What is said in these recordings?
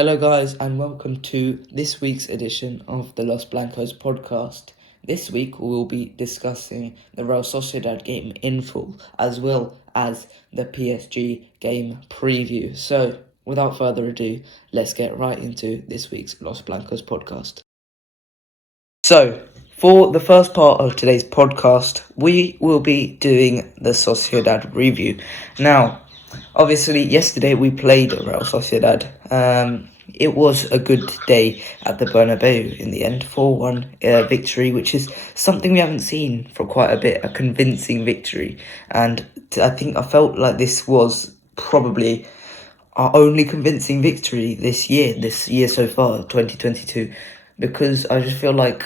Hello, guys, and welcome to this week's edition of the Los Blancos podcast. This week we will be discussing the Real Sociedad game in full, as well as the PSG game preview. So, without further ado, let's get right into this week's Los Blancos podcast. So, for the first part of today's podcast, we will be doing the Sociedad review. Now, obviously, yesterday we played Real Sociedad. It was a good day at the Bernabeu in the end, 4-1 victory, which is something we haven't seen for quite a bit, a convincing victory. And I felt like this was probably our only convincing victory this year so far, 2022, because I just feel like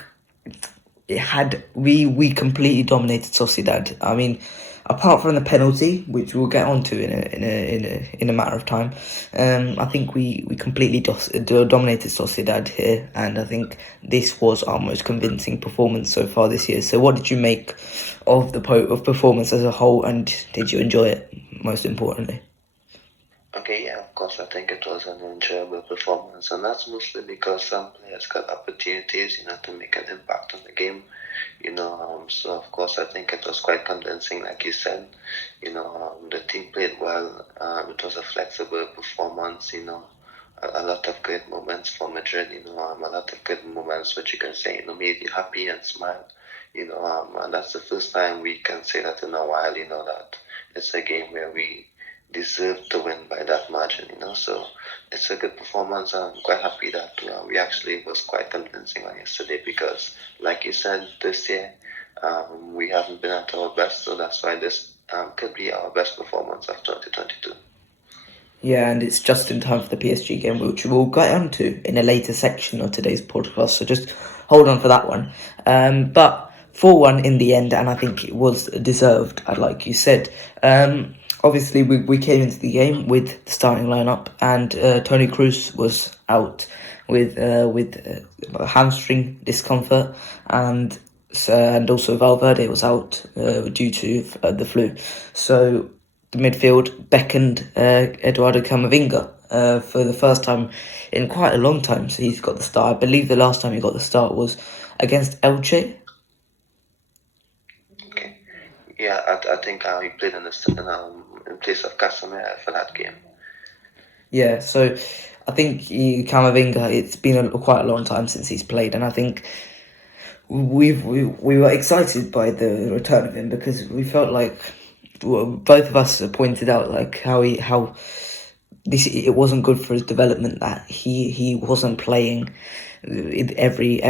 we completely dominated Sociedad. I mean, apart from the penalty, which we'll get onto in a matter of time, I think we completely dominated Sociedad here, and I think this was our most convincing performance so far this year. So, what did you make of the performance as a whole, and did you enjoy it? Most importantly. Okay, yeah, of course, I think it was an enjoyable performance, and that's mostly because some players got opportunities, to make an impact on the game, so of course I think it was quite convincing, like you said, the team played well, it was a flexible performance, a lot of great moments for Madrid, a lot of good moments which you can say, made you happy and smile, and that's the first time we can say that in a while, that it's a game where we deserve to win by that margin, so it's a good performance. I'm quite happy that we actually was quite convincing on yesterday because, like you said, this year we haven't been at our best, so that's why this could be our best performance of 2022. Yeah, and it's just in time for the PSG game, which we'll get onto in a later section of today's podcast, so just hold on for that one. But 4-1 in the end, and I think it was deserved, like you said. Obviously, we came into the game with the starting lineup, and Toni Kroos was out with hamstring discomfort, and also Valverde was out due to the flu. So the midfield beckoned Eduardo Camavinga for the first time in quite a long time. So he's got the start. I believe the last time he got the start was against Elche. Okay. Yeah, I think he played in place of Casemiro for that game. Yeah, so I think Camavinga, it's been quite a long time since he's played, and I think we were excited by the return of him because we felt like both of us pointed out like how it wasn't good for his development that he wasn't playing every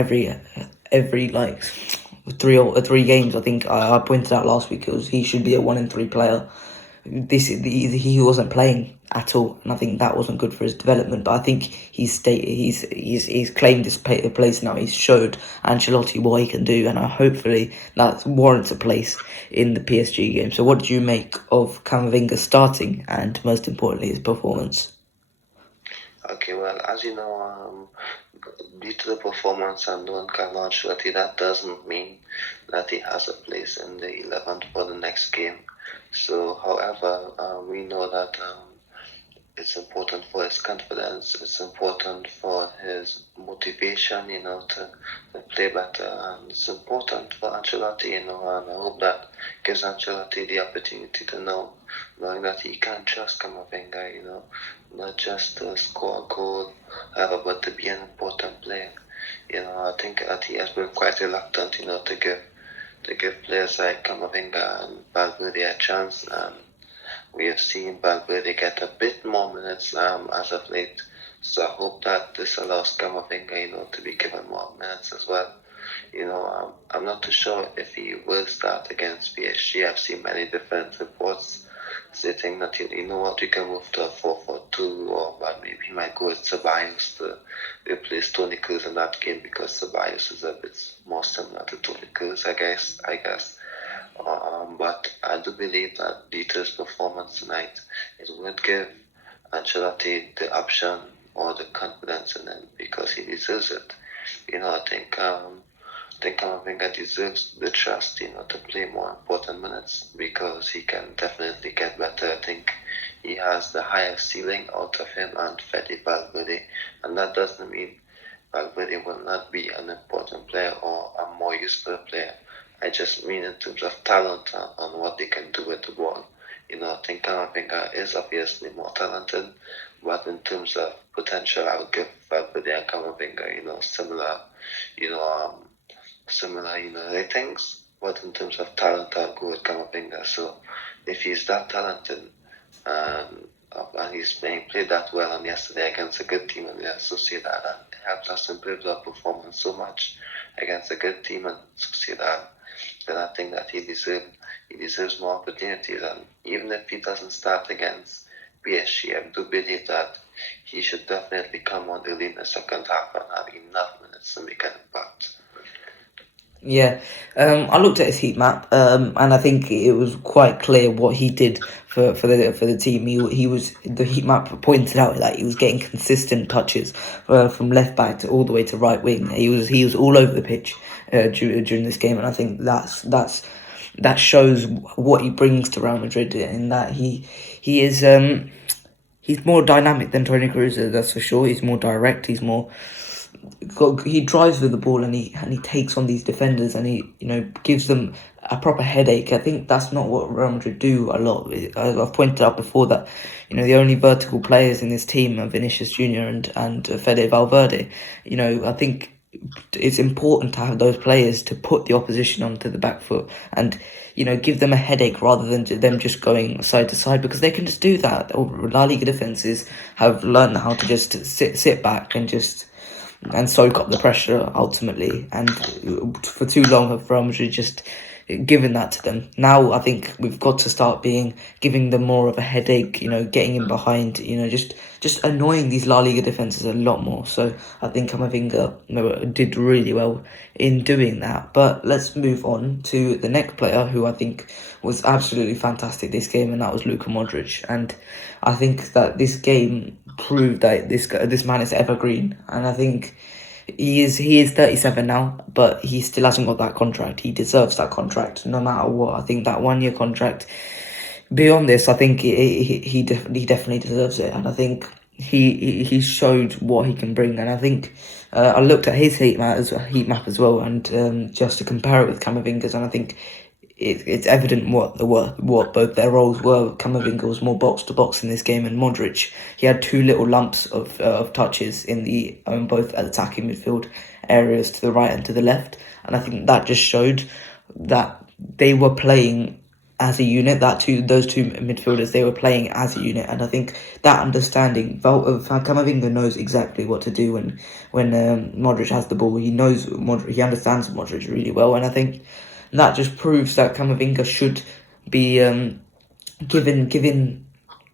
like three games. I think I pointed out last week he should be a 1 in 3 player. He wasn't playing at all, and I think that wasn't good for his development. But I think he's claimed his place now. He's showed Ancelotti what he can do, and hopefully that warrants a place in the PSG game. So, what did you make of Camavinga starting, and most importantly, his performance? Okay, well, as you know, due to the performance and known Carlo Ancelotti, that doesn't mean that he has a place in the 11th for the next game. So, however, we know that it's important for his confidence, it's important for his motivation, to play better, and it's important for Ancelotti, and I hope that gives Ancelotti the opportunity to knowing that he can trust Camavinga, not just to score a goal, but to be an important player. I think that he has been quite reluctant, to give players like Camavinga and Valverde a chance, and we have seen Valverde get a bit more minutes as of late. So I hope that this allows Camavinga, to be given more minutes as well. I'm not too sure if he will start against PSG. I've seen many different reports stating that, we can move to a 4-4-2, or but maybe he might go with Ceballos to replace Toni Kroos in that game because Ceballos is a bit more similar to Toni Kroos, I guess. But I do believe that due to his performance tonight, it would give Ancelotti the option or the confidence in him because he deserves it. I think I think Camavinga deserves the trust, to play more important minutes because he can definitely get better. I think he has the highest ceiling out of him and Fede Valverde, and that doesn't mean Valverde will not be an important player or a more useful player. I just mean in terms of talent and what they can do with the ball. I think Camavinga is obviously more talented, but in terms of potential, I would give Valverde and Camavinga, you know, um, similar, ratings. But in terms of talent, I'll go with Camavinga. So if he's that talented and he's played that well on yesterday against a good team in the Sociedad and helped us improve our performance so much against a good team in Sociedad, then I think that he deserves more opportunities. And even if he doesn't start against PSG, I do believe that he should definitely come on early in the second half and have enough minutes to make an impact. Yeah, I looked at his heat map, and I think it was quite clear what he did for the team. He was the heat map pointed out that he was getting consistent touches from left back to all the way to right wing. He was all over the pitch during this game, and I think that shows what he brings to Real Madrid in that he is he's more dynamic than Toni Kroos, that's for sure. He's more direct. He drives with the ball and he takes on these defenders and he gives them a proper headache. I think that's not what Real Madrid do a lot. I've pointed out before that the only vertical players in this team are Vinicius Junior and Fede Valverde. I think it's important to have those players to put the opposition onto the back foot and give them a headache rather than them just going side to side, because they can just do that. La Liga defenses have learned how to just sit back and soak up the pressure ultimately. And for too long, have Real Madrid just given that to them. Now I think we've got to start giving them more of a headache. Getting in behind. Just annoying these La Liga defenses a lot more. So I think Camavinga did really well in doing that. But let's move on to the next player who I think was absolutely fantastic this game, and that was Luka Modric. And I think that this game proved that this man is evergreen, and I think he is 37 now, but he still hasn't got that contract. He deserves that contract no matter what. I think that 1 year contract. Beyond this, I think he definitely deserves it, and I think he showed what he can bring. And I think I looked at his heat map as well, and just to compare it with Camavinga's, and I think it's evident what both their roles were. Camavinga was more box to box in this game, and Modric, he had two little lumps of touches in the both attacking midfield areas to the right and to the left, and I think that just showed that they were playing as a unit. Those two midfielders, they were playing as a unit, and I think that understanding, Camavinga knows exactly what to do when Modric has the ball. He understands Modric really well, and I think that just proves that Camavinga should be given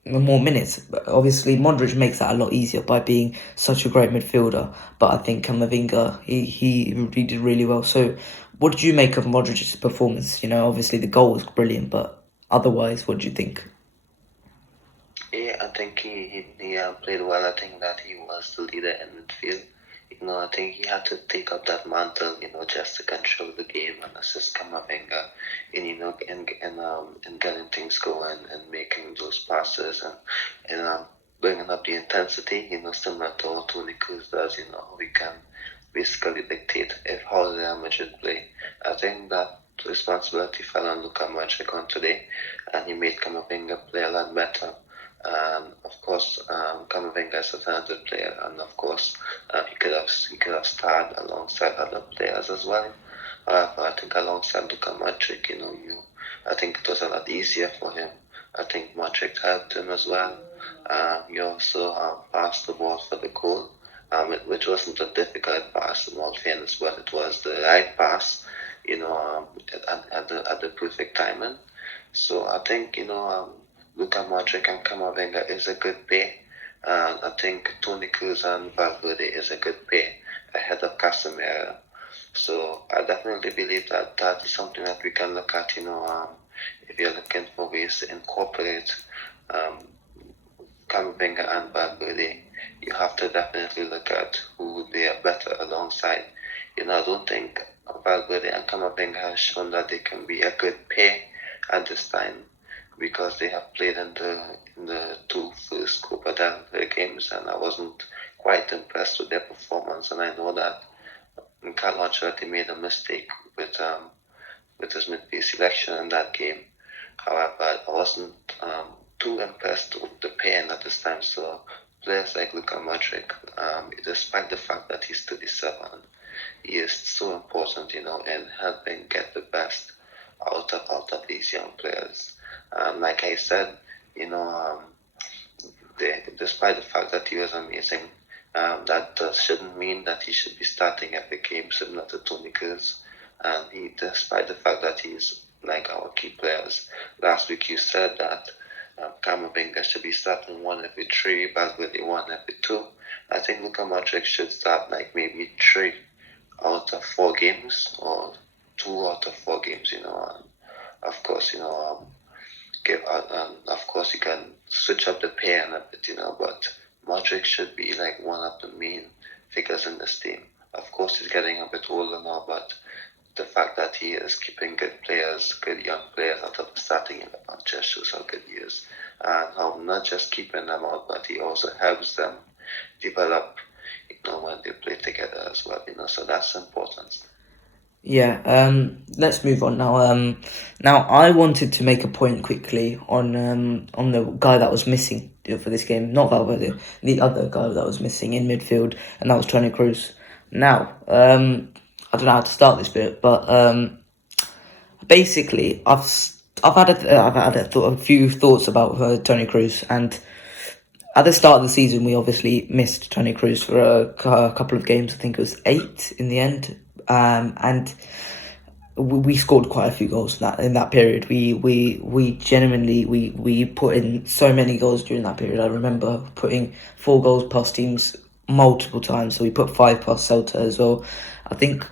more minutes. But obviously, Modric makes that a lot easier by being such a great midfielder. But I think Camavinga, he did really well. So, what did you make of Modric's performance? Obviously the goal was brilliant, but otherwise, what do you think? Yeah, I think he played well. I think that he was the leader in midfield. I think he had to take up that mantle, just to control the game and assist Camavinga in getting things going and making those passes and bringing up the intensity, similar to what Toni Kroos does, we can basically dictate how Real Madrid play. I think that responsibility fell on Luka Modric on today, and he made Camavinga play a lot better. Of course, Camavinga is a talented player, and of course, he could have started alongside other players as well. I think alongside Luka Modric, I think it was a lot easier for him. I think Modric helped him as well. He also passed the ball for the goal, which wasn't a difficult pass in all fairness, but it was the right pass, at the perfect timing. So I think, Luka Modric and Camavinga is a good pair. And I think Toni Kroos and Valverde is a good pair ahead of Casemiro. So I definitely believe that that is something that we can look at, if you're looking for ways to incorporate Camavinga and Valverde, you have to definitely look at who they are better alongside. I don't think Valverde and Camavinga has shown that they can be a good pair at this time because they have played in the two first Copa del Rey games, and I wasn't quite impressed with their performance. And I know that Carlo Ancelotti made a mistake with his midfield selection in that game. However, I wasn't too impressed with the pair at this time. So players like Luka Modric, despite the fact that he's 37, he is so important, in helping get the best out of these young players. Like I said, despite the fact that he was amazing, that shouldn't mean that he should be starting every game similar to Toni Kroos. And despite the fact that he's like our key players, last week you said that Camavinga should be starting one every three, Valverde one every two. I think Luka Modric should start like maybe 3 out of 4 games or 2 out of 4 games. And of course, of course you can switch up the pair and a bit, but Modric should be like one of the main figures in this team. Of course, he's getting a bit older now, but the fact that he is keeping good young players out of the starting 11 just shows how good he is, and how not just keeping them out, but he also helps them develop, when they play together as well. So that's important. Yeah, let's move on now. Now I wanted to make a point quickly on the guy that was missing for this game, not Valverde, the other guy that was missing in midfield, and that was Toni Kroos. Now, I don't know how to start this bit, but basically, I've had a few thoughts about Toni Kroos, and at the start of the season, we obviously missed Toni Kroos for a couple of games. I think it was 8 in the end, and we scored quite a few goals in that period. We genuinely we put in so many goals during that period. I remember putting 4 goals past teams multiple times. So we put 5 past Celta as well. I think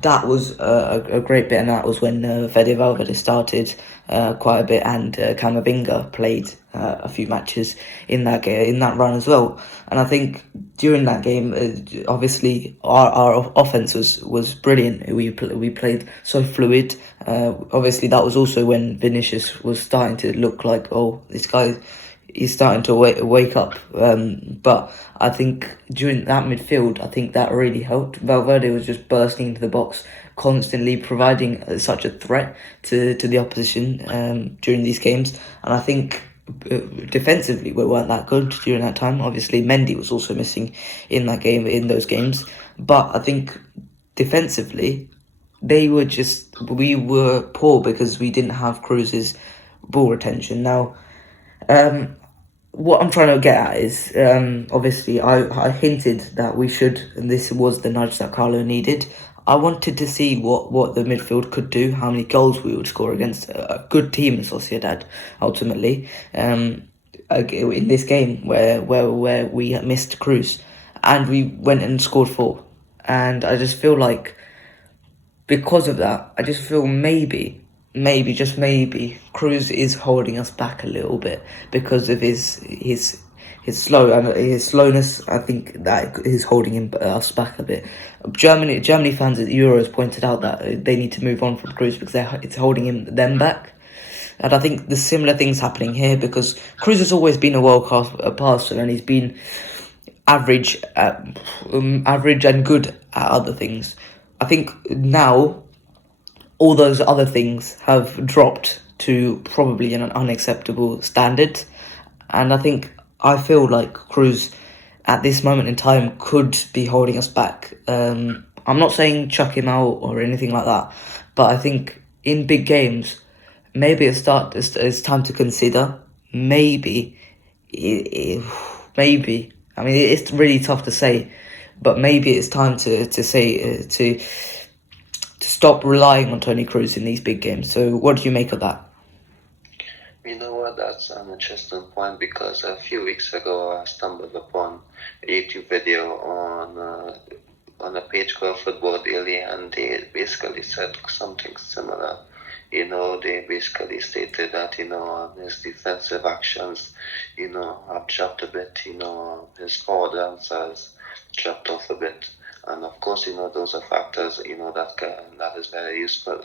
that was a great bit, and that was when Fede Valverde started quite a bit, and Camavinga played a few matches in that run as well. And I think during that game, obviously our offense was brilliant. We played so fluid. Obviously, that was also when Vinicius was starting to look like, oh, this guy. He's starting to wake up, but I think during that midfield, I think that really helped. Valverde was just bursting into the box, constantly providing such a threat to the opposition during these games. And I think defensively we weren't that good during that time. Obviously, Mendy was also missing in those games, but I think defensively we were poor because we didn't have Kroos's ball retention. Now, what I'm trying to get at is, obviously, I hinted that we should, and this was the nudge that Carlo needed. I wanted to see what the midfield could do, how many goals we would score against a good team in Sociedad, ultimately, in this game where we missed Kroos, and we went and scored 4. And I just feel like, because of that, I just feel just maybe, Kroos is holding us back a little bit because of his slowness. I think that is holding us back a bit. Germany fans at the Euros pointed out that they need to move on from Kroos because it's holding them back. And I think the similar things happening here, because Kroos has always been a world-class passer, and he's been average and good at other things. I think now all those other things have dropped to probably an unacceptable standard, and I feel like Kroos at this moment in time could be holding us back. I'm not saying chuck him out or anything like that, but I think in big games, maybe it's time to consider. Maybe, maybe. I mean, it's really tough to say, but maybe it's time to stop relying on Toni Kroos in these big games. So, what do you make of that? You know what? That's an interesting point because a few weeks ago I stumbled upon a YouTube video on a page called Football Daily, and they basically said something similar. They basically stated that his defensive actions, have dropped a bit. His forward runs has dropped off a bit, And of course, those are factors, that is very useful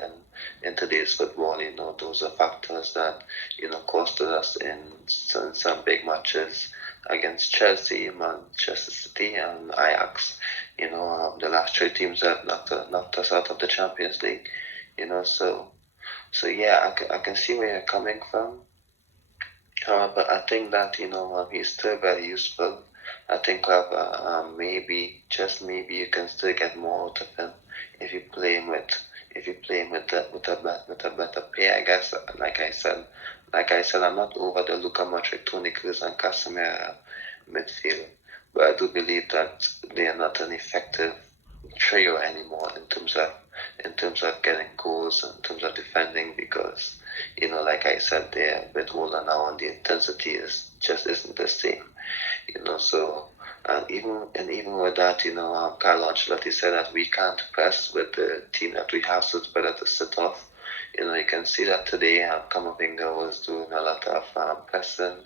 in today's football. Those are factors that, costed us in some big matches against Chelsea, Manchester City, and Ajax. The last three teams that knocked us out of the Champions League. So yeah, I can see where you're coming from. But I think that he's still very useful. I think maybe, just maybe, you can still get more out of him if you play him with a better play. I guess, like I said, I'm not over the Luka Modric, Toni Kroos, and Casemiro midfield, but I do believe that they are not an effective trio anymore in terms of getting goals, in terms of defending, because like I said, they're a bit older now, and the intensity isn't the same. So, and even with that, Carlo Ancelotti said that we can't press with the team that we have, so it's better to sit off. You can see that today. Camavinga was doing a lot of pressing,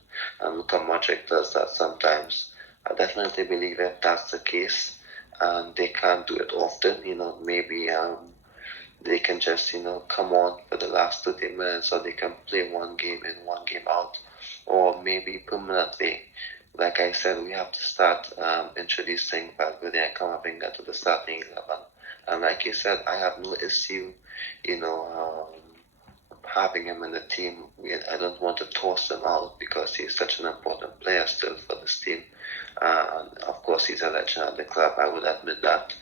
and Luka Modric does that sometimes. I definitely believe if that's the case, and they can't do it often, maybe they can just, come on for the last 30 minutes, or they can play one game in, one game out, or maybe permanently. Like I said, we have to start introducing Valverde and Camavinga to the starting 11. And like you said, I have no issue, having him in the team. I don't want to toss him out because he's such an important player still for this team. And of course, he's a legend at the club. I would admit that.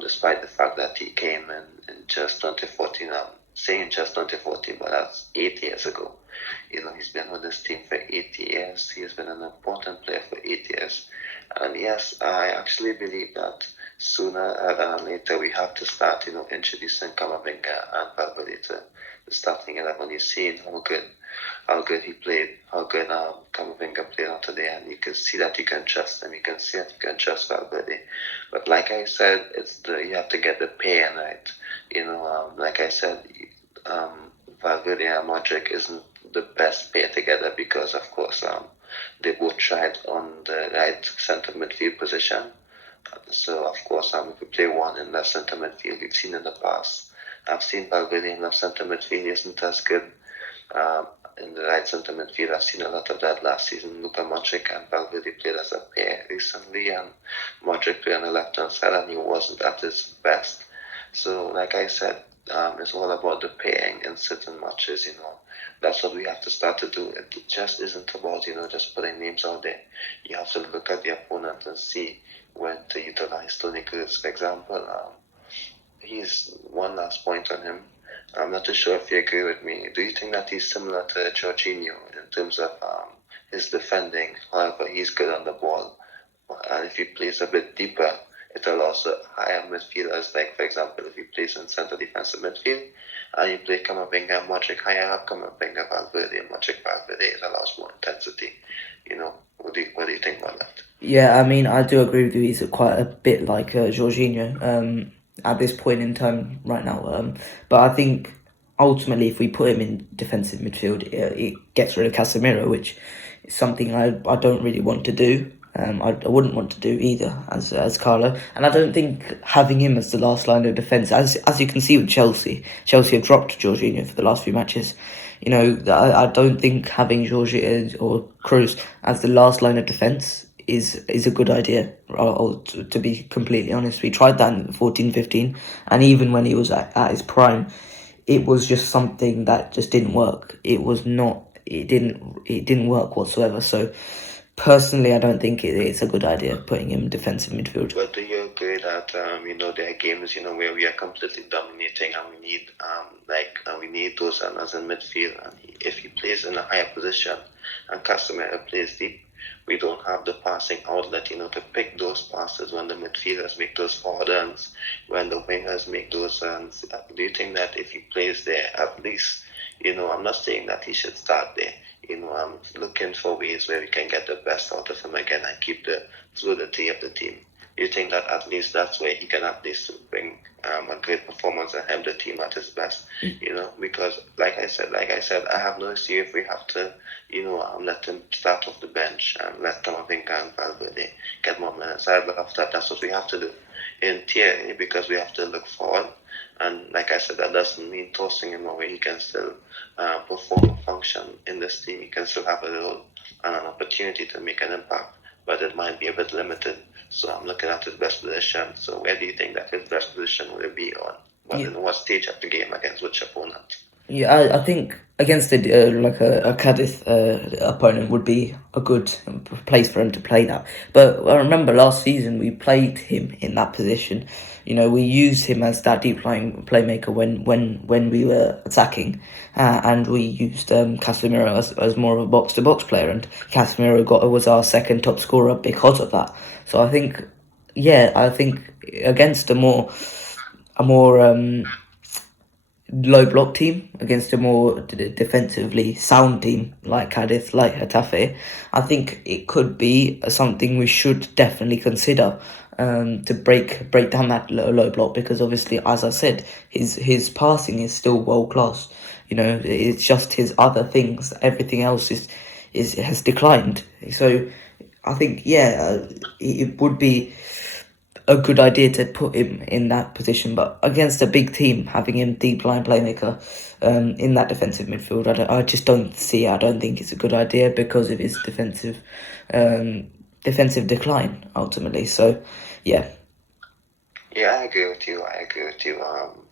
Despite the fact that he came in just 2014. I'm saying just 2014, but that's 8 years ago. He's been with this team for 8 years. He's been an important player for 8 years. And yes, I actually believe that sooner rather than later we have to start, introducing Camavinga and Valverde to the starting 11. You've seen how good he played, how good Camavinga played on today, and you can see that you can trust him. You can see that you can trust Valverde. But like I said, you have to get the pain right. Like I said, Valverde and Modric isn't the best pair together because, of course, they both tried on the right centre midfield position. So, of course, if we play one in left centre midfield, we've seen in the past. I've seen Valverde in left centre midfield isn't as good. In the right centre midfield, I've seen a lot of that last season. Luka Modric and Valverde played as a pair recently, and Modric played on the left-hand side, and he wasn't at his best. So, like I said, it's all about the pairing in certain matches. That's what we have to start to do. It just isn't about just putting names out there. You have to look at the opponent and see when to utilize Toni Kroos, for example. He's one last point on him. I'm not too sure if you agree with me. Do you think that he's similar to Jorginho in terms of his defending? However, he's good on the ball. And if he plays a bit deeper, it allows higher midfielders, like, for example, if he plays in centre defensive midfield, and you play Camavinga and Modric higher up, Camavinga, Valverde, Modric, Valverde, it allows more intensity. What do you think about that? Yeah, I mean, I do agree with you. He's quite a bit like Jorginho at this point in time right now. But I think ultimately, if we put him in defensive midfield, it gets rid of Casemiro, which is something I don't really want to do. I wouldn't want to do either as Carlo. And I don't think having him as the last line of defence, as you can see with Chelsea have dropped Jorginho for the last few matches. I don't think having Jorginho or Kroos as the last line of defence is a good idea. To be completely honest, we tried that in 14-15, and even when he was at his prime, it was just something that just didn't work. It didn't work whatsoever. So personally, I don't think it's a good idea putting him in defensive midfield. But do you agree that there are games where we are completely dominating, and we need those runners in midfield, and if he plays in a higher position and Casemiro plays deep, we don't have the passing outlet to pick those passes when the midfielders make those forward runs, when the wingers make those runs. Do you think that if he plays there, at least, I'm not saying that he should start there. I'm looking for ways where we can get the best out of him again and keep the fluidity of the team. You think that at least that's where he can at least bring a great performance and help the team at his best, because like I said, I have no issue if we have to, let him start off the bench and let Camavinga and Valverde get more minutes. I love that. That's what we have to do. in theory, because we have to look forward. And like I said, that doesn't mean tossing him away. He can still perform a function in this team. He can still have a role and an opportunity to make an impact, but it might be a bit limited. So I'm looking at his best position. So where do you think that his best position will be on? Well, in what stage of the game, against which opponent? Yeah, I think against a Cadiz opponent would be a good place for him to play that. But I remember last season we played him in that position. We used him as that deep lying playmaker when we were attacking, and we used Casemiro as more of a box to box player, and Casemiro was our second top scorer because of that. So I think, against a more low block team, against a more defensively sound team like Cadiz, like Getafe, I think it could be something we should definitely consider, to break down that low block, because obviously, as I said, his passing is still world class. It's just his other things. Everything else has declined. So I think, it would be a good idea to put him in that position, but against a big team, having him deep line playmaker in that defensive midfield, I just don't see it. I don't think it's a good idea because of his defensive decline ultimately. So, yeah. Yeah, I agree with you.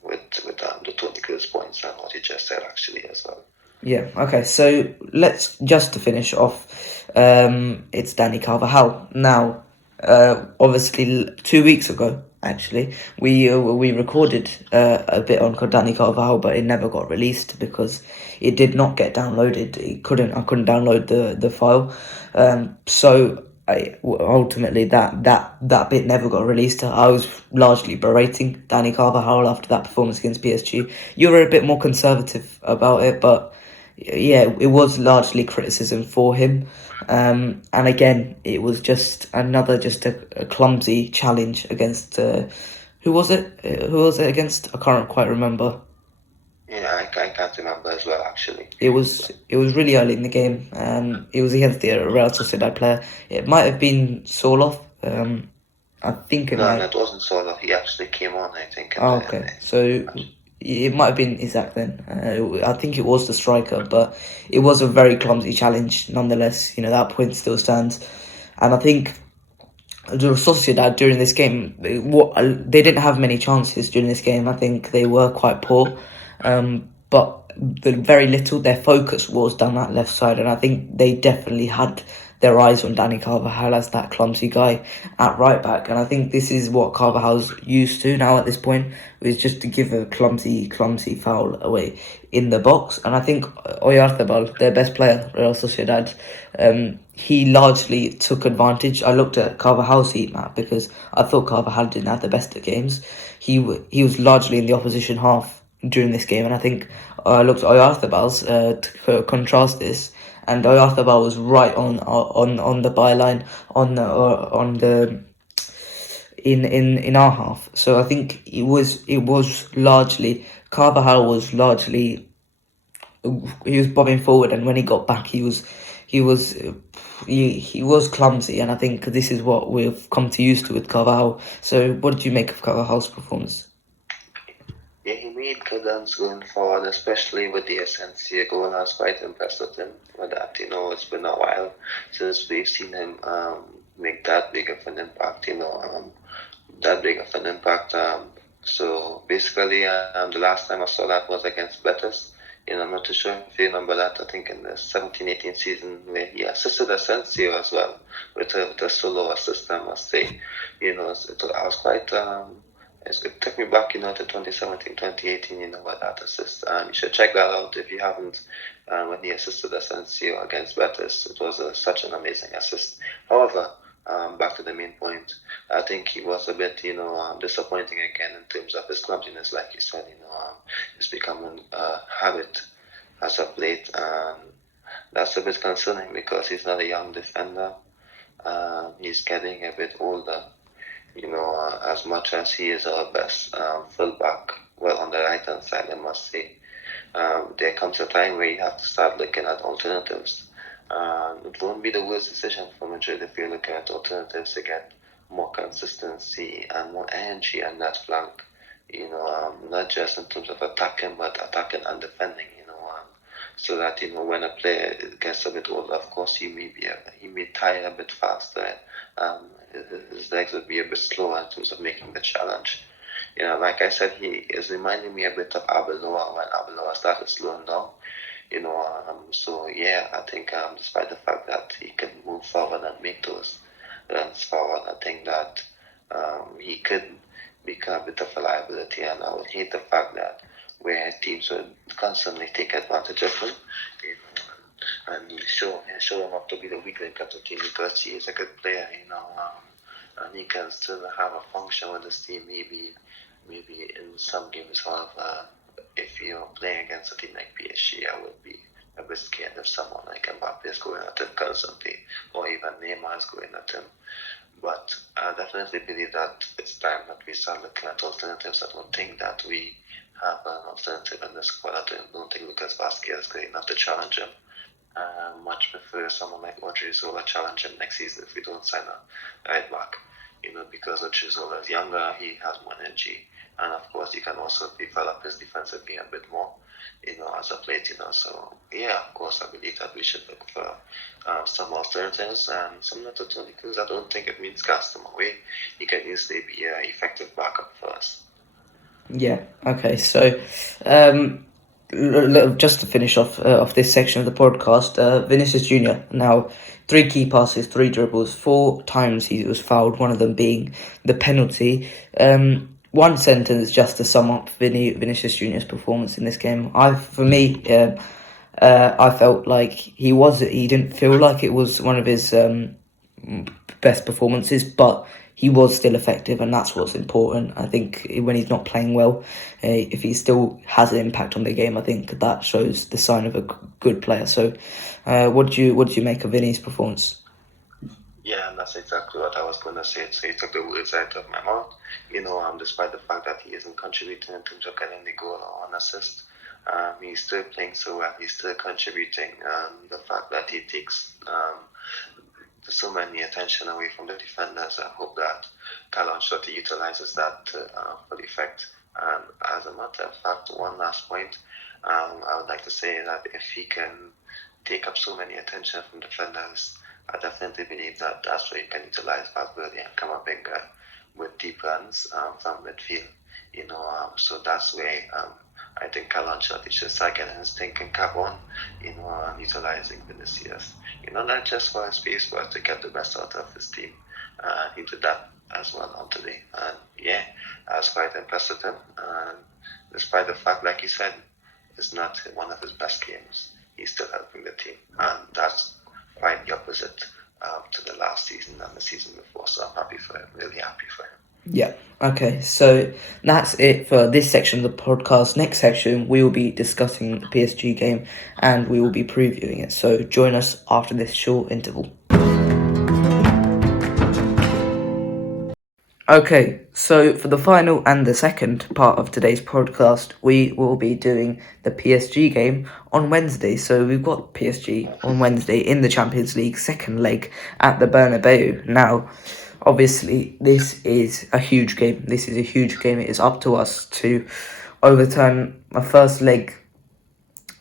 With the Tony Cruz points and what you just said actually as well. Yeah. Okay. So let's just to finish off. It's Danny Carvajal now. Obviously, 2 weeks ago, actually, we recorded a bit on Danny Carvajal, but it never got released because it did not get downloaded. I couldn't download the file. So ultimately that bit never got released. I was largely berating Danny Carvajal after that performance against PSG. You were a bit more conservative about it, but yeah, it was largely criticism for him. And again, it was just a clumsy challenge against who was it? Who was it against? I can't quite remember. Yeah, I can't remember as well actually. It was really early in the game. It was against the Real Sociedad player. It might have been Sorloth. I think it No, might. and it wasn't Solo. He actually came on, I think, Oh, okay. So it might have been Isaac then. I think it was the striker, but it was a very clumsy challenge nonetheless. That point still stands. And I think the Sociedad during this game, they didn't have many chances during this game. I think they were quite poor. But the very little, their focus was down that left side, and I think they definitely had their eyes on Danny Carvajal as that clumsy guy at right back. And I think this is what Carvajal's used to now at this point, is just to give a clumsy foul away in the box. And I think Oyarzabal, their best player, Real Sociedad, he largely took advantage. I looked at Carvajal's heat map because I thought Carvajal didn't have the best of games. He was largely in the opposition half during this game, and I think I looked at Oyarzabal's to contrast this, and Oyarzabal was right on the byline on the in our half. So I think it was largely Carvajal was largely he was bobbing forward, and when he got back, he was he was clumsy, and I think this is what we've come to used to with Carvajal. So what did you make of Carvajal's performance? Yeah, he made good runs going forward, especially with the Asensio goal. I was quite impressed with him with that. It's been a while since we've seen him make that big of an impact. That big of an impact. So basically, the last time I saw that was against Betis. I'm not too sure if you remember that. I think in the 17-18 season where he assisted Asensio as well with a solo assist, I must say. I was quite. It took me back, to 2017, 2018, with that assist. You should check that out if you haven't. When he assisted Asensio against Betis, it was such an amazing assist. However, back to the main point, I think he was a bit, disappointing again in terms of his clumsiness, like you said. It's becoming a habit as of late, and that's a bit concerning because he's not a young defender. He's getting a bit older. As much as he is our best fullback, well, on the right hand side, I must say, there comes a time where you have to start looking at alternatives. It won't be the worst decision for Madrid if you look at alternatives again. more consistency and more energy on that flank. Not just in terms of attacking, but attacking and defending. So that when a player gets a bit older, of course he may tire a bit faster. His legs would be a bit slower in terms of making the challenge. Like I said, he is reminding me a bit of Arbeloa when Arbeloa started slowing down. So yeah, I think despite the fact that he can move forward and make those runs forward, I think that he could become a bit of a liability, and I would hate the fact that where teams would constantly take advantage of him, and show him up to be the weak link of the team, because he is a good player, and he can still have a function with this team, maybe in some games. However, if you're playing against a team like PSG, I would be a bit scared if someone like Mbappe is going at him constantly, or even Neymar is going at him. But I definitely believe that it's time that we start looking at alternatives. I don't think that we have an alternative in this squad. I don't think Lucas Vazquez is good enough to challenge him. Much prefer someone like Odriozola challenge him next season if we don't sign a right back. Because Odriozola is younger, he has more energy, and of course he can also develop his defensive game a bit more, as a plate. So yeah, of course I believe that we should look for some alternatives, and similar to Tony Cruz, I don't think it means cast him away. He can easily be an effective backup for us. Yeah. Okay. So, just to finish off this section of the podcast, Vinicius Junior. Now, 3 key passes, 3 dribbles, 4 times he was fouled. One of them being the penalty. One sentence just to sum up Vinicius Junior's performance in this game. I felt like he didn't feel like it was one of his best performances, but he was still effective, and that's what's important. I think when he's not playing well, if he still has an impact on the game, I think that shows the sign of a good player. So, what do you make of Vinny's performance? Yeah, and that's exactly what I was going to say. So he took the words out of my mouth. Despite the fact that he isn't contributing in terms of getting the goal or an assist, he's still playing so well. He's still contributing. The fact that he takes so many attention away from the defenders, I hope that Carlo Ancelotti utilizes that for effect. And as a matter of fact, one last point, I would like to say that if he can take up so many attention from defenders, I definitely believe that that's where you can utilize Valverde and Camavinga with deep runs from midfield. So that's where I think Carlo Ancelotti should start getting his thinking cap on, and utilizing Vinicius. Not just for his pace, but to get the best out of his team. He did that as well on today. And yeah, I was quite impressed with him. And despite the fact, like he said, it's not one of his best games, he's still helping the team. And that's quite the opposite to the last season and the season before. So I'm happy for him, really happy for him. Yeah. Okay, so that's it for this section of the podcast. Next section, we will be discussing the PSG game and we will be previewing it. So join us after this short interval. Okay, so for the final and the second part of today's podcast, we will be doing the PSG game on Wednesday. So we've got PSG on Wednesday in the Champions League second leg at the Bernabeu. Now, obviously, this is a huge game. It is up to us to overturn a first leg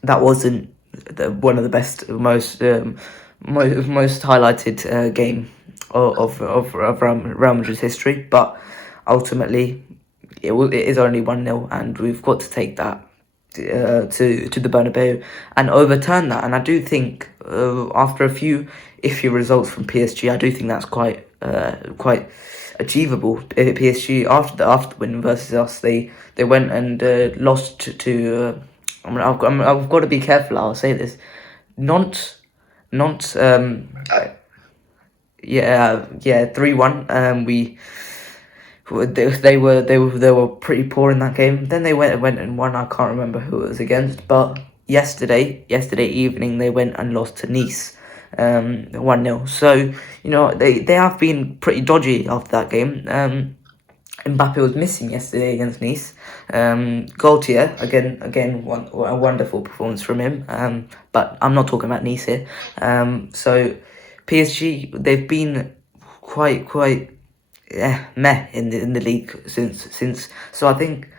that wasn't one of the best, most highlighted game of Real Madrid's history, but ultimately it is only 1-0, and we've got to take that to the Bernabeu and overturn that. And I do think after a few iffy results from PSG, I do think that's quite achievable. PSG after the win versus us, they went and lost to. I've got to be careful how I say this. Not 3-1. They were pretty poor in that game. Then they went and won. I can't remember who it was against, but yesterday evening they went and lost to Nice, 1-0. So they have been pretty dodgy after that game. Mbappe was missing yesterday against Nice. Gaultier again, a wonderful performance from him. But I'm not talking about Nice here. So PSG, they've been quite meh in the league since. So I think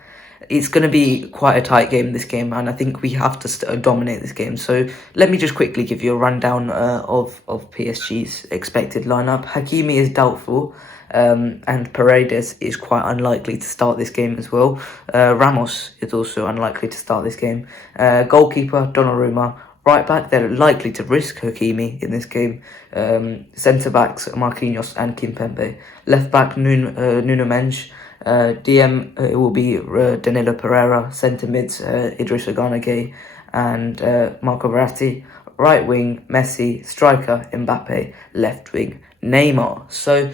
it's going to be quite a tight game, this game, and I think we have to dominate this game. So let me just quickly give you a rundown of PSG's expected lineup. Hakimi is doubtful, and Paredes is quite unlikely to start this game as well. Ramos is also unlikely to start this game. Goalkeeper Donnarumma. Right back, they're likely to risk Hakimi in this game. Centre backs Marquinhos and Kimpembe. Left back Nuno Mendes. DM will be Danilo Pereira. Centre mids Idrissa Gueye and Marco Verratti. Right wing Messi. Striker Mbappe. Left wing Neymar. So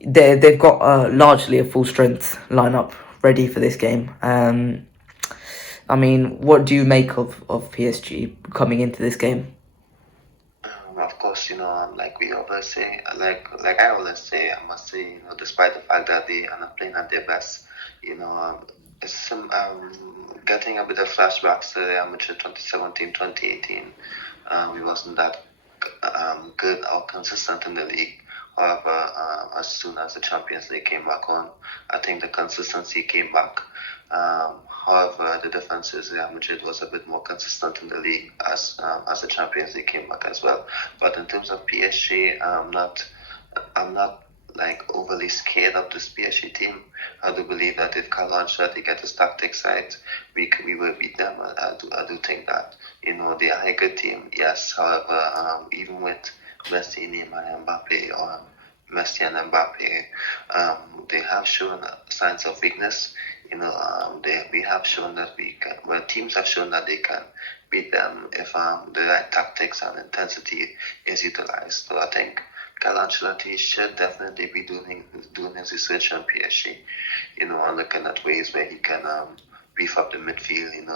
they've got largely a full strength lineup ready for this game. I mean, what do you make of PSG coming into this game? Of course, like we always say, like I always say, I must say, despite the fact that they are not playing at their best, it's some getting a bit of flashbacks to Real Madrid 2017, 2018. We wasn't that good or consistent in the league. However, as soon as the Champions League came back on, I think the consistency came back. However, the difference is Real Madrid was a bit more consistent in the league as the Champions League came back as well. But in terms of PSG, I'm not like overly scared of this PSG team. I do believe that if Carlo Ancelotti get his tactics right, we will beat them. I do think that they are a good team. Yes, however, even with Messi, Neymar, and Mbappe, or Messi and Mbappe, they have shown signs of weakness. We have shown that we can. Well, teams have shown that they can beat them if the right tactics and intensity is utilized. So I think Carlo Ancelotti should definitely be doing his research on PSG. And looking at ways where he can beef up the midfield.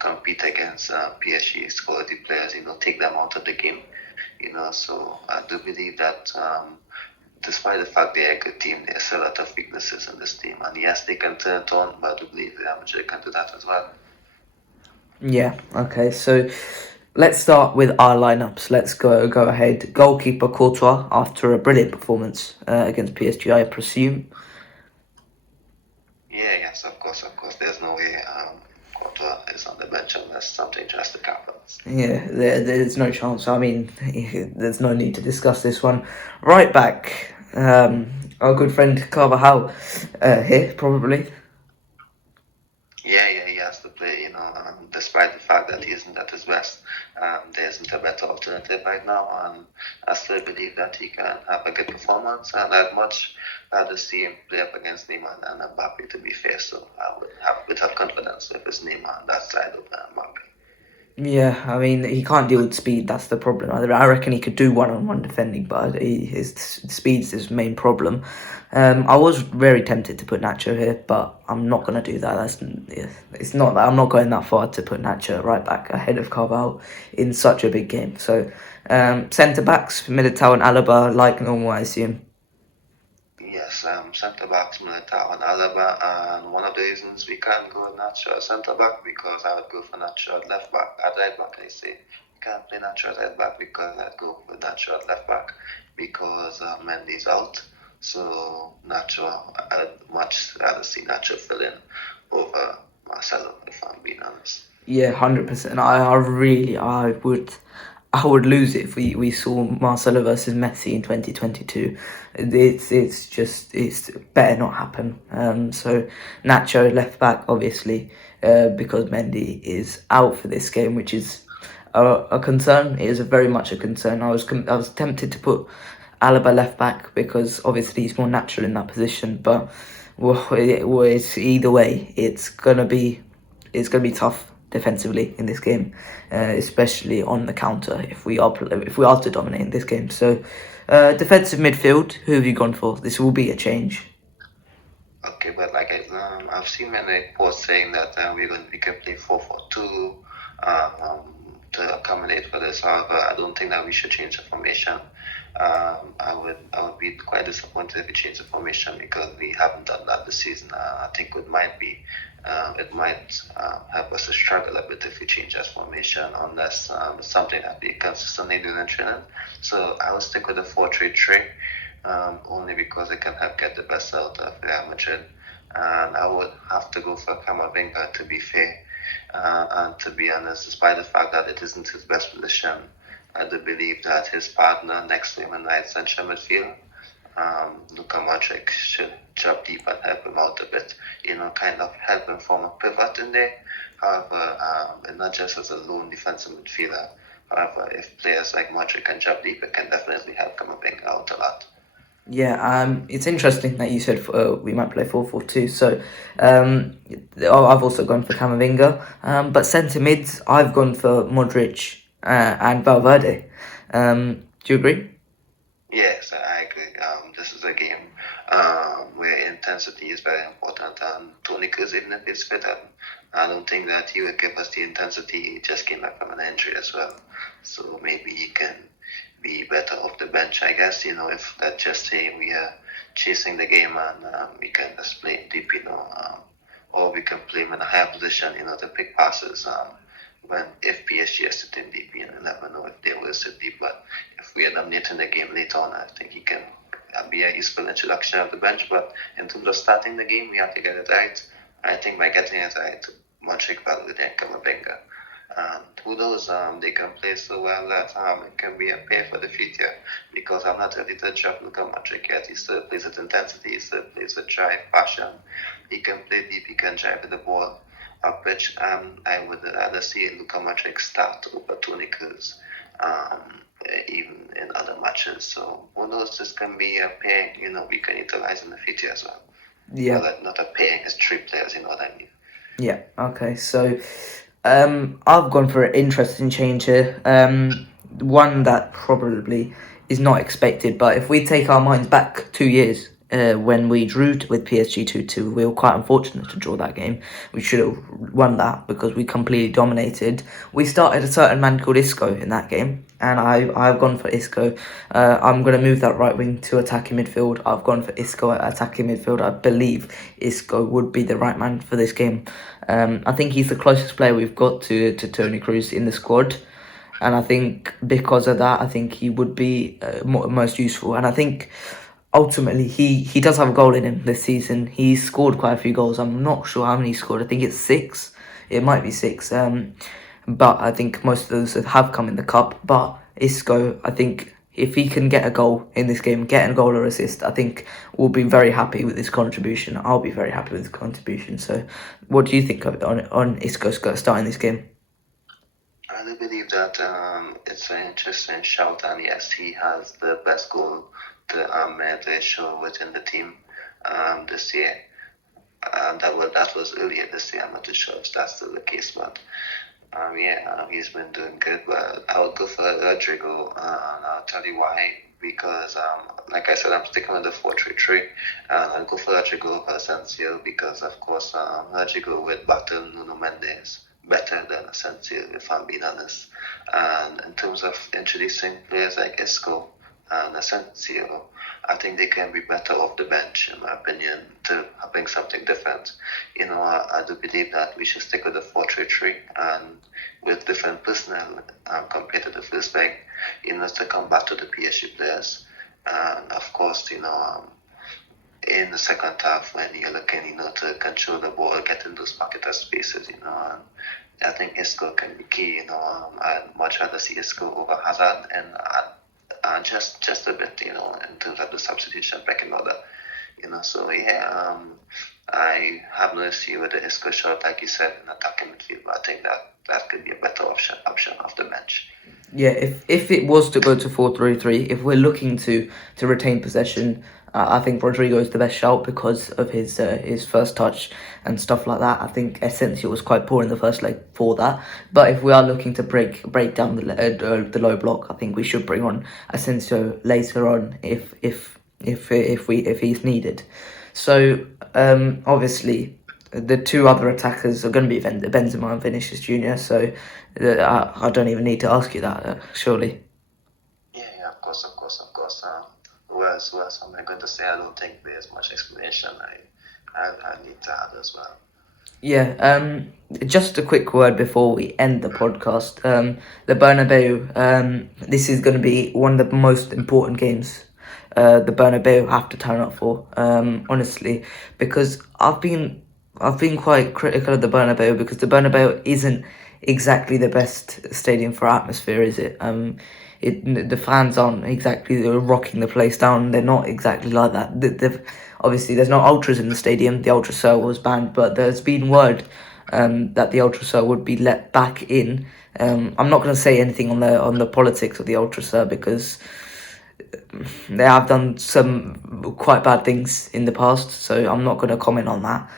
Compete against PSG's quality players. Take them out of the game. So I do believe that despite the fact they're a good team, there's a lot of weaknesses in this team. And yes, they can turn it on, but I do believe Real Madrid can do that as well. Yeah. Okay. So let's start with our lineups. Let's go ahead. Goalkeeper Courtois after a brilliant performance against PSG, I presume. Yeah, yes, of course. There's no way Courtois is on the bench unless something drastic happens. Yeah, there's no chance. I mean, there's no need to discuss this one. Right back, our good friend Carvajal here, probably. Yeah, he has to play. Despite the fact that he isn't at his best, there isn't a better alternative right now, and I still believe that he can have a good performance. And I'd much rather see him play up against Neymar and Mbappe. To be fair, so I would have a bit of confidence with his Neymar on that side of Mbappe. Yeah, I mean, he can't deal with speed. That's the problem. I reckon he could do one-on-one defending, but his speed's his main problem. I was very tempted to put Nacho here, but I'm not gonna do that. It's not that I'm not going that far to put Nacho right back ahead of Carvalho in such a big game. So, centre backs Militao and Alaba like normal, I assume. Yes, centre backs Militao and Alaba, and one of the reasons we can't go Nacho at centre back because I would go for Nacho at left back, at right back. I say we can't play Nacho at right back because I'd go for Nacho at left back because Mendy's out. So Nacho, I'd much rather see Nacho fill in over Marcelo, if I'm being honest. Yeah, 100%. I would lose it if we saw Marcelo versus Messi in 2022. It's better not happen. So Nacho left back obviously, because Mendy is out for this game, which is a concern. It is very much a concern. I was tempted to put Alaba left back because obviously he's more natural in that position, but it's either way. It's gonna be tough defensively in this game, especially on the counter if we are to dominate in this game. So, defensive midfield, who have you gone for? This will be a change. Okay, but like I've seen many reports saying that we can play 4-4-2 to accommodate for this. However, I don't think that we should change the formation. I would be quite disappointed if we change the formation because we haven't done that this season. I think it might help us to struggle a bit if we change that formation unless it's something that we consistently do in training. So I will stick with the 4-3-3. only because it can help get the best out of Real Madrid. And I would have to go for Camavinga, to be fair. And to be honest, despite the fact that it isn't his best position, I do believe that his partner next to him in right central midfield, Luka Modric, should drop deep and help him out a bit. Kind of help him form a pivot in there. However, and not just as a lone defensive midfielder. However, if players like Modric can drop deep, it can definitely help Camavinga out a lot. Yeah, it's interesting that you said we might play 4-4-2. So, I've also gone for Camavinga. But centre mids, I've gone for Modric and Valverde. Do you agree? Yes, I agree. This is a game where intensity is very important, and Tony Kroos, even if he's fit, I don't think that he would give us the intensity. He just came back from an injury as well, so maybe he can be better off the bench, I guess. If let's just say we are chasing the game and we can just play it deep, or we can play him in a higher position, to pick passes. If PSG has to team deep, you never know if they will sit deep. But if we are dominating the game later on, I think he can be a useful introduction of the bench. But in terms of starting the game, we have to get it right. I think by getting it right, Modric, Valverde, and Camavinga. And who knows, they can play so well that it can be a pair for the future, because I'm not ready to drop Luka Modric yet. He still plays with intensity, he still plays with drive, passion. He can play deep, he can drive with the ball up which I would rather see Luka Modric start over Toni Kroos, even in other matches. So who knows, this can be a pair, we can utilize in the future as well. Yeah. Well, not a pair, it's three players, you know what I mean. Yeah, okay, so I've gone for an interesting change here. One that probably is not expected, but if we take our minds back 2 years, when we drew with PSG 2-2, we were quite unfortunate to draw that game. We should have won that because we completely dominated. We started a certain man called Isco in that game, and I've gone for Isco. I'm going to move that right wing to attacking midfield. I've gone for Isco at attacking midfield. I believe Isco would be the right man for this game. I think he's the closest player we've got to Toni Kroos in the squad. And I think because of that, I think he would be most useful. And I think ultimately he does have a goal in him this season. He's scored quite a few goals. I'm not sure how many he scored. I think it's 6. It might be 6. But I think most of those have come in the cup. But Isco, I think if he can get a goal in this game, get a goal or assist, I think we'll be very happy with his contribution. I'll be very happy with his contribution. So what do you think on Isco starting this game? I do believe that it's an interesting shout, and yes, he has the best goal to made ratio within the team this year. That was earlier this year. I'm not too sure if that's still the case, but he's been doing good. But I would go for Rodrigo, and I'll tell you why. Because, like I said, I'm sticking with the 4-3-3, and I'll go for Rodrigo over Asensio because, of course, Rodrigo would battle Nuno Mendes better than Asensio, if I'm being honest. And in terms of introducing players like Isco and Asensio, I think they can be better off the bench, in my opinion, to bring something different. I do believe that we should stick with the 4-3-3 and with different personnel compared to the first leg, to come back to the PSG players. And of course, in the second half, when you're looking, to control the ball, get in those pocket of spaces, and I think Isco can be key. I'd much rather see Isco over Hazard, and just a bit, in terms of the substitution back in order. So yeah, I have no issue with the Isco shot, like you said, in attacking midfield, but I think that could be a better option off the bench. Yeah, if it was to go to 4-3-3, if we're looking to retain possession, I think Rodrigo is the best shout because of his first touch and stuff like that. I think Asensio was quite poor in the first leg for that. But if we are looking to break down the low block, I think we should bring on Asensio later on if he's needed. So obviously the two other attackers are going to be Benzema and Vinicius Junior. So I don't even need to ask you that, surely. Yeah, of course. Who else am I going to say? I don't think there's much explanation I need to add as well. Yeah, just a quick word before we end the podcast. The Bernabeu, this is going to be one of the most important games the Bernabeu have to turn up for. Honestly, because I've been quite critical of the Bernabeu because the Bernabeu isn't exactly the best stadium for atmosphere, is it? The fans aren't exactly rocking the place down. They're not exactly like that. Obviously, there's no ultras in the stadium. The Ultra Cell was banned, but there's been word that the Ultra Cell would be let back in. I'm not going to say anything on the politics of the Ultra Cell because they have done some quite bad things in the past, so I'm not going to comment on that.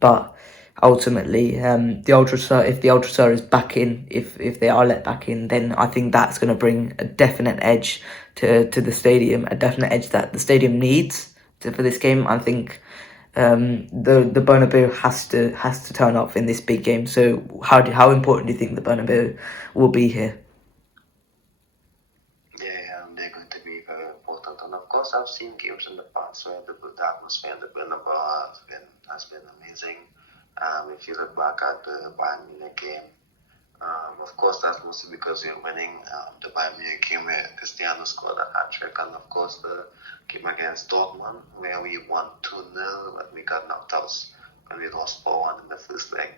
But ultimately, the Ultra if the Ultra is back in, if they are let back in, then I think that's going to bring a definite edge to the stadium, a definite edge that the stadium needs for this game. I think the Bernabeu has to turn up in this big game. So how important do you think the Bernabeu will be here? Yeah, they're going to be very important. And of course, I've seen games in the past where the atmosphere in the Bernabeu has been amazing. If you look back at the Bayern Munich game, of course, that's mostly because you're winning. The Bayern Munich game where Cristiano scored a hat trick, and of course the game against Dortmund where we won 2-0, but we got knocked out when we lost 4-1 in the first leg.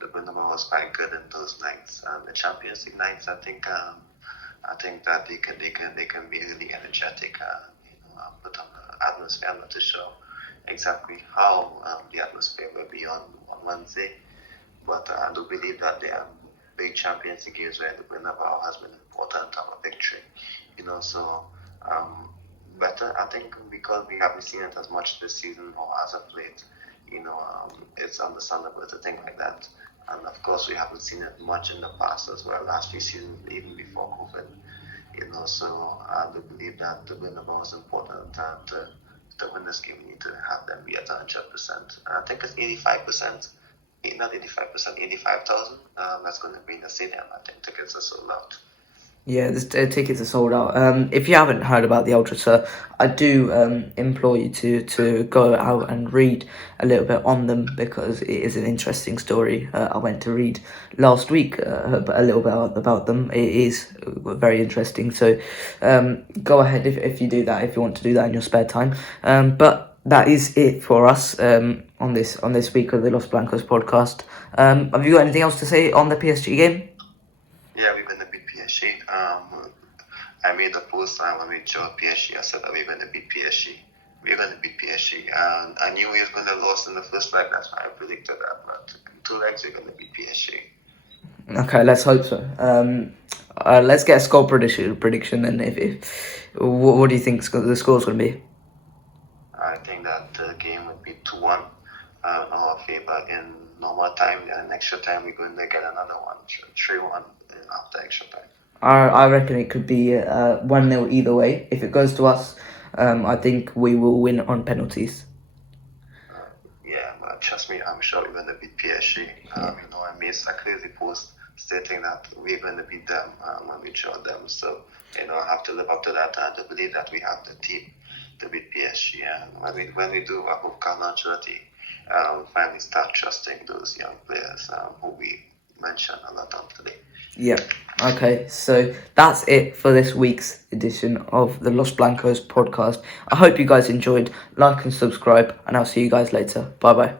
The Bernabeu was quite good in those nights. The Champions League nights, I think that they can be really energetic. Put on the atmosphere. I'm not too sure exactly how the atmosphere will be on Wednesday, but I do believe that there are big Champions League games where the Bernabeu has been important to have a victory. So better. I think because we haven't seen it as much this season or as of late, it's understandable to think like that. And of course, we haven't seen it much in the past as well, last few seasons, even before COVID. So I do believe that the Bernabeu is important, and to win this game, we need to have them be at 100%. I think it's 85%, not 85%, 85,000. That's going to be in the stadium. I think tickets are sold out. Yeah, the tickets are sold out. If you haven't heard about the Ultra, sir, I do implore you to go out and read a little bit on them because it is an interesting story. I went to read last week a little bit about them. It is very interesting. So go ahead if you do that, if you want to do that in your spare time. But that is it for us on this week of the Los Blancos podcast. Have you got anything else to say on the PSG game? Yeah, we're going to beat PSG. I made a post when we joined PSG. I said that we're going to beat PSG. We're going to beat PSG. And I knew we were going to lose in the first leg. That's why I predicted that. But 2 legs, we're going to beat PSG. Okay, let's hope so. Let's get a score prediction then. What do you think the score's going to be? I think that the game would be 2-1 our favor in normal time. And extra time, we're going to get another one, 3-1 after extra time. I reckon it could be 1-0 either way. If it goes to us, I think we will win on penalties. Yeah, but trust me, I'm sure we're going to beat PSG. I made a crazy post stating that we're going to beat them when we draw them. So, I have to live up to that and to believe that we have the team to beat PSG. And when we do, I hope Carlo Ancelotti finally start trusting those young players who we mentioned a lot on today. Yeah. Okay, so that's it for this week's edition of the Los Blancos podcast. I hope you guys enjoyed. Like and subscribe, and I'll see you guys later. Bye bye.